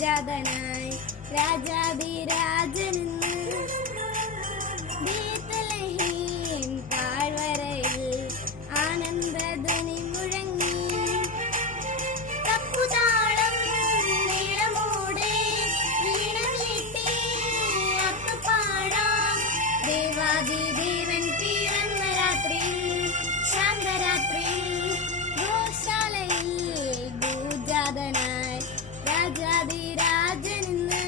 ഭൂജാതനായി രാജാതിരാജനിന്ന് ബേത്ലഹേം താഴ്വരയിൽ ആനന്ദധ്വനി മുഴങ്ങി. തപ്പുതാളം നീളമോടെ വീണ മീട്ടി അത്തുപാടാം. ദേവാദിദേവൻ പിറന്ന രാത്രിയിൽ ശാന്തരാത്രിയിൽ ഗോശാലയിൽ ഭൂജാതനായി രാജാതിരാജനിന്ന്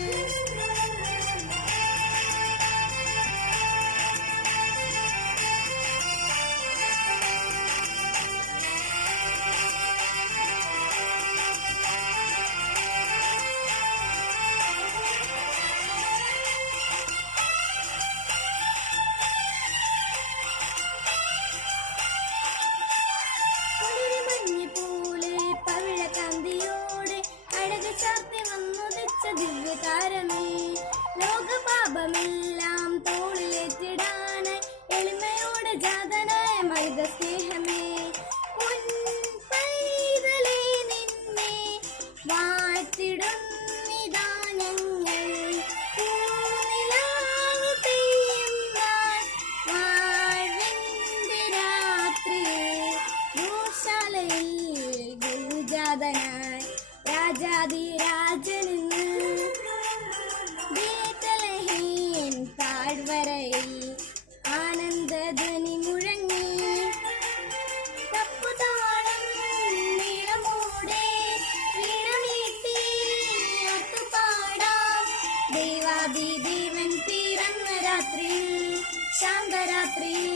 ദിവ്യതാരമേ, ലോകപാപമെല്ലാം തോളിലേറ്റിടാനായി എളിമയോടെ ജാതനായ മൈത സ്നേഹമേ, പൊൻപൈതലേ നിന്നെ വാഴ്ത്തിടുന്നിതാ ഞങ്ങൾ. പൂനിലാവ് പെയ്യുന്ന വാഴ്വിന്റെ രാത്രിയിൽ ഗോശാലയിൽ ഭൂജാതനായി രാജാതിരാജനിന്ന് ബേത്ലഹേം താഴ്വരയിൽ ആനന്ദധ്വനി മുഴങ്ങി. തപ്പുതാളം നീളമോടെ വീണ മീട്ടി അത്തുപാടാം. ദേവാദിദേവൻ പിറന്ന രാത്രിയിൽ ശാന്തരാത്രിയിൽ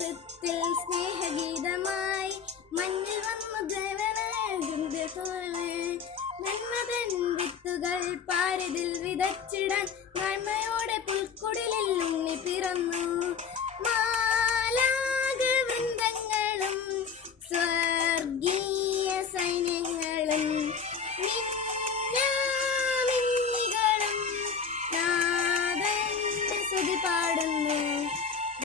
ഹൃത്തിൽ സ്നേഹഗീതമായി മഞ്ഞിൽ വന്നു ദേവനായ നന്മതൻ വിത്തുകൾ പാരിതിൽ വിതച്ചിടാൻ